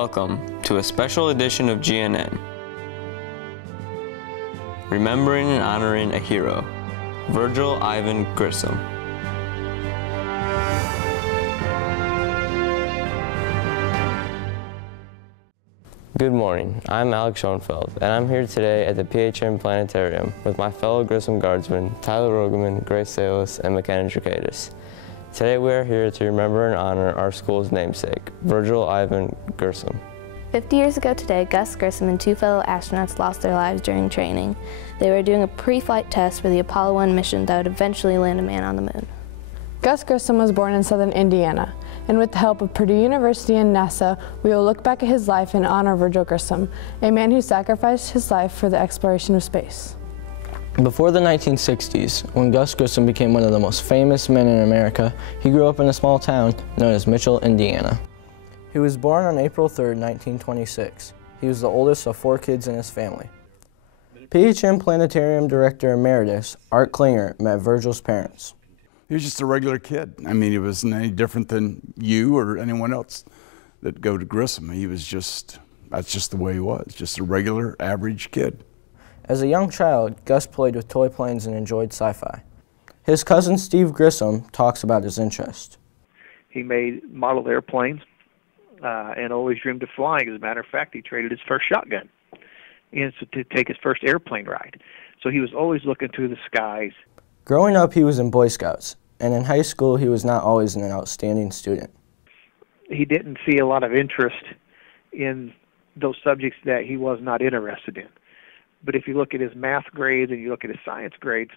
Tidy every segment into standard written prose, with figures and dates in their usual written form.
Welcome to a special edition of GNN. Remembering and honoring a hero, Virgil Ivan Grissom. Good morning, I'm Alex Schoenfeld, and I'm here today at the PHM Planetarium with my fellow Grissom Guardsmen, Tyler Rogeman, Grace Salis, and McKenna Tricatus. Today we are here to remember and honor our school's namesake, Virgil Ivan Grissom. 50 years ago today, Gus Grissom and two fellow astronauts lost their lives during training. They were doing a pre-flight test for the Apollo 1 mission that would eventually land a man on the moon. Gus Grissom was born in southern Indiana, and with the help of Purdue University and NASA, we will look back at his life and honor Virgil Grissom, a man who sacrificed his life for the exploration of space. Before the 1960s, when Gus Grissom became one of the most famous men in America, he grew up in a small town known as Mitchell, Indiana. He was born on April 3, 1926. He was the oldest of 4 kids in his family. PHM Planetarium Director Emeritus Art Klinger met Virgil's parents. He was just a regular kid. I mean, he wasn't any different than you or anyone else that go to Grissom. He was just, that's just the way he was, just a regular, average kid. As a young child, Gus played with toy planes and enjoyed sci-fi. His cousin Steve Grissom talks about his interest. He modeled airplanes and always dreamed of flying. As a matter of fact, he traded his first shotgun to take his first airplane ride. So he was always looking through the skies. Growing up, he was in Boy Scouts, and in high school, he was not always an outstanding student. He didn't see a lot of interest in those subjects that he was not interested in. But if you look at his math grades and you look at his science grades,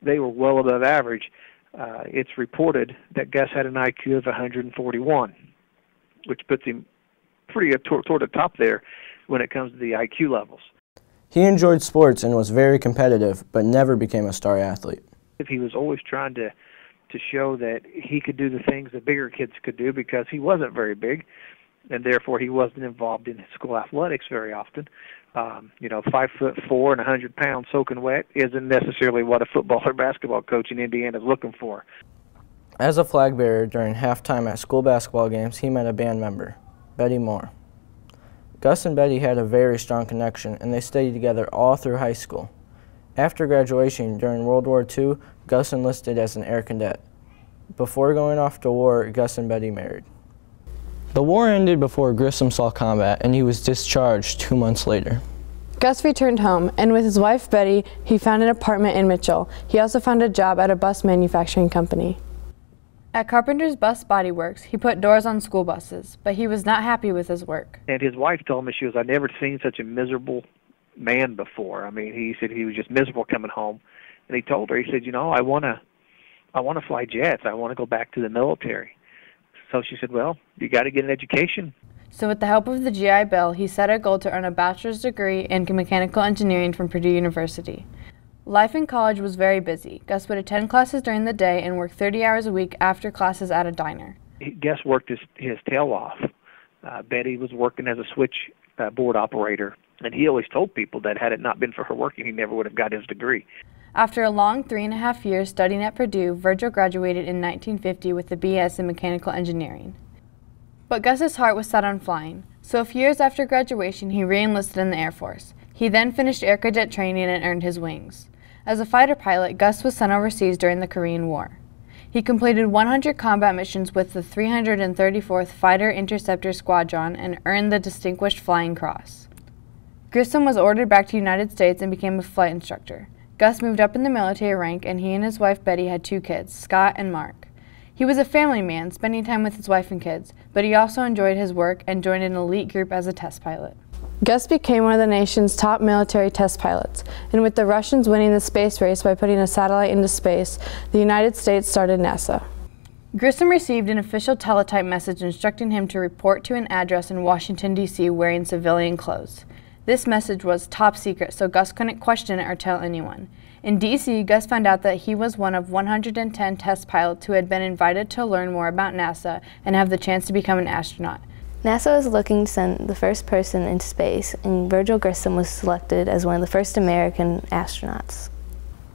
they were well above average. It's reported that Gus had an IQ of 141, which puts him pretty toward the top there when it comes to the IQ levels. He enjoyed sports and was very competitive, but never became a star athlete. He was always trying to show that he could do the things that bigger kids could do because he wasn't very big, and therefore he wasn't involved in school athletics very often. 5'4" and 100 pounds soaking wet isn't necessarily what a football or basketball coach in Indiana is looking for. As a flag bearer during halftime at school basketball games, he met a band member, Betty Moore. Gus and Betty had a very strong connection, and they stayed together all through high school. After graduation during World War II, Gus enlisted as an air cadet. Before going off to war, Gus and Betty married. The war ended before Grissom saw combat, and he was discharged 2 months later. Gus returned home, and with his wife Betty, he found an apartment in Mitchell. He also found a job at a bus manufacturing company. At Carpenter's Bus Body Works, he put doors on school buses, but he was not happy with his work. And his wife told me, I'd never seen such a miserable man before. I mean, he said he was just miserable coming home. And he told her, he said, I want to fly jets. I want to go back to the military. So she said, well, you got to get an education. So with the help of the GI Bill, he set a goal to earn a bachelor's degree in mechanical engineering from Purdue University. Life in college was very busy. Gus would attend classes during the day and work 30 hours a week after classes at a diner. Gus worked his tail off. Betty was working as a switch board operator, and he always told people that had it not been for her working, he never would have got his degree. After a long 3.5 years studying at Purdue, Virgil graduated in 1950 with a BS in mechanical engineering. But Gus's heart was set on flying, so a few years after graduation, he re-enlisted in the Air Force. He then finished air cadet training and earned his wings. As a fighter pilot, Gus was sent overseas during the Korean War. He completed 100 combat missions with the 334th Fighter Interceptor Squadron and earned the Distinguished Flying Cross. Grissom was ordered back to the United States and became a flight instructor. Gus moved up in the military rank, and he and his wife Betty had 2 kids, Scott and Mark. He was a family man, spending time with his wife and kids, but he also enjoyed his work and joined an elite group as a test pilot. Gus became one of the nation's top military test pilots, and with the Russians winning the space race by putting a satellite into space, the United States started NASA. Grissom received an official teletype message instructing him to report to an address in Washington, D.C. wearing civilian clothes. This message was top secret, so Gus couldn't question it or tell anyone. In D.C., Gus found out that he was one of 110 test pilots who had been invited to learn more about NASA and have the chance to become an astronaut. NASA was looking to send the first person into space, and Virgil Grissom was selected as one of the first American astronauts.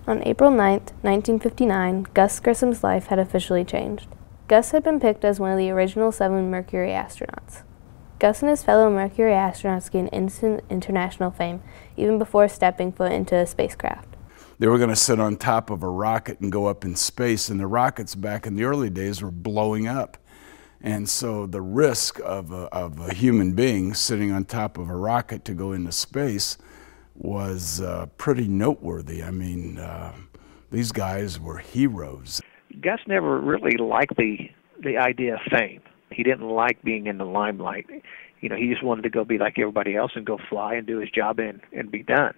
On April 9, 1959, Gus Grissom's life had officially changed. Gus had been picked as one of the original 7 Mercury astronauts. Gus and his fellow Mercury astronauts gained instant international fame even before stepping foot into a spacecraft. They were going to sit on top of a rocket and go up in space, and the rockets back in the early days were blowing up. And so the risk of a human being sitting on top of a rocket to go into space was pretty noteworthy. I mean, these guys were heroes. Gus never really liked the idea of fame. He didn't like being in the limelight. You know, he just wanted to go be like everybody else and go fly and do his job and be done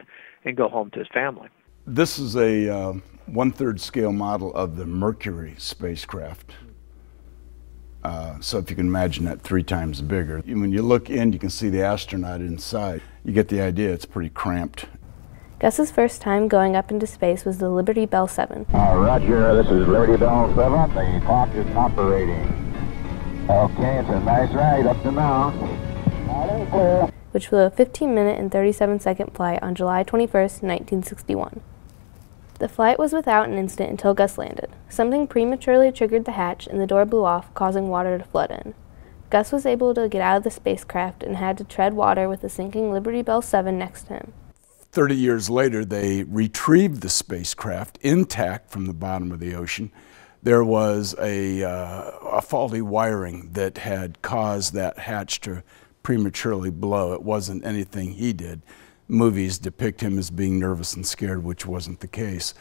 and go home to his family. This is a 1/3 scale model of the Mercury spacecraft. So if you can imagine that 3 times bigger. When you look in, you can see the astronaut inside. You get the idea, it's pretty cramped. Gus's first time going up into space was the Liberty Bell 7. Roger, this is Liberty Bell 7. The clock is operating. Okay, it's a nice ride up to now. Which flew a 15-minute and 37-second flight on July 21st, 1961. The flight was without an incident until Gus landed. Something prematurely triggered the hatch and the door blew off, causing water to flood in. Gus was able to get out of the spacecraft and had to tread water with the sinking Liberty Bell 7 next to him. 30 years later, they retrieved the spacecraft intact from the bottom of the ocean. There was a faulty wiring that had caused that hatch to prematurely blow. It wasn't anything he did. Movies depict him as being nervous and scared, which wasn't the case.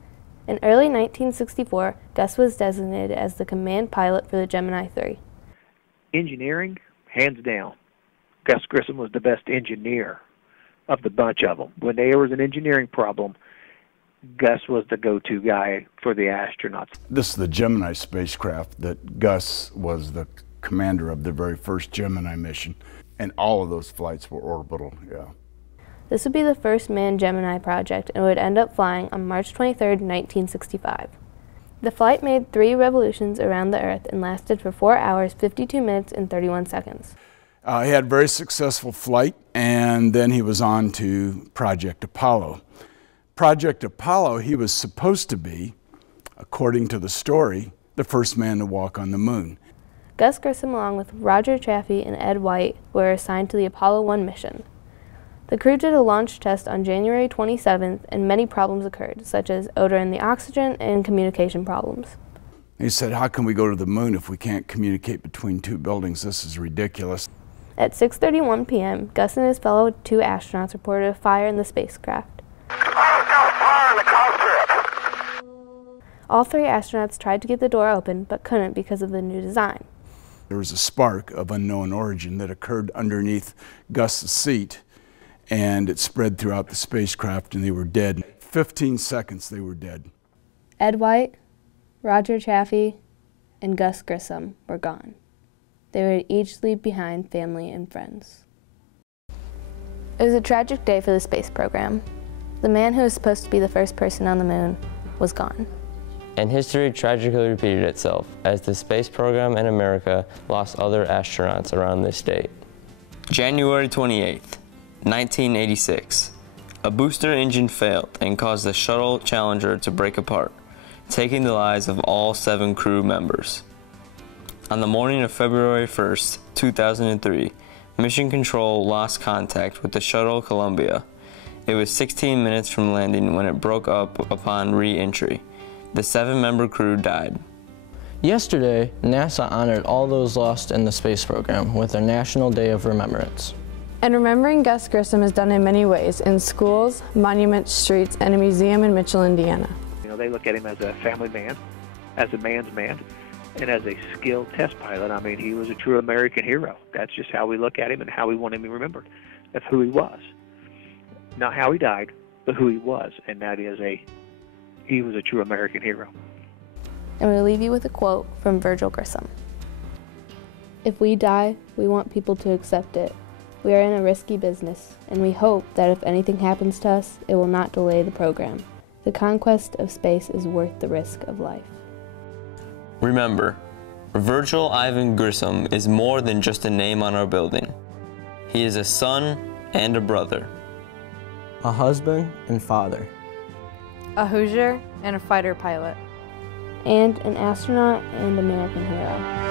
In early 1964, Gus was designated as the command pilot for the Gemini 3. Engineering, hands down, Gus Grissom was the best engineer of the bunch of them. When there was an engineering problem, Gus was the go-to guy for the astronauts. This is the Gemini spacecraft that Gus was the commander of the very first Gemini mission, and all of those flights were orbital, yeah. This would be the first manned Gemini project and would end up flying on March 23, 1965. The flight made 3 revolutions around the Earth and lasted for 4 hours, 52 minutes, and 31 seconds. He had a very successful flight, and then he was on to Project Apollo. Project Apollo, he was supposed to be, according to the story, the first man to walk on the moon. Gus Grissom, along with Roger Chaffee and Ed White, were assigned to the Apollo 1 mission. The crew did a launch test on January 27th, and many problems occurred, such as odor in the oxygen and communication problems. He said, how can we go to the moon if we can't communicate between 2 buildings? This is ridiculous. At 6:31 p.m., Gus and his fellow 2 astronauts reported a fire in the spacecraft. All 3 astronauts tried to get the door open, but couldn't because of the new design. There was a spark of unknown origin that occurred underneath Gus's seat, and it spread throughout the spacecraft, and they were dead. 15 seconds, they were dead. Ed White, Roger Chaffee, and Gus Grissom were gone. They would each leave behind family and friends. It was a tragic day for the space program. The man who was supposed to be the first person on the moon was gone. And history tragically repeated itself as the space program in America lost other astronauts around this date. January 28th, 1986. A booster engine failed and caused the shuttle Challenger to break apart, taking the lives of all 7 crew members. On the morning of February 1st, 2003, Mission Control lost contact with the shuttle Columbia. It was 16 minutes from landing when it broke up upon re-entry. The 7-member crew died. Yesterday, NASA honored all those lost in the space program with their National Day of Remembrance. And remembering Gus Grissom is done in many ways, in schools, monuments, streets, and a museum in Mitchell, Indiana. You know, they look at him as a family man, as a man's man, and as a skilled test pilot. I mean, he was a true American hero. That's just how we look at him and how we want him to be remembered. That's who he was. Not how he died, but who he was, and that is he was a true American hero. And we'll leave you with a quote from Virgil Grissom. "If we die, we want people to accept it. We are in a risky business, and we hope that if anything happens to us, it will not delay the program. The conquest of space is worth the risk of life." Remember, Virgil Ivan Grissom is more than just a name on our building. He is a son and a brother. A husband and father. A Hoosier and a fighter pilot. And an astronaut and American hero.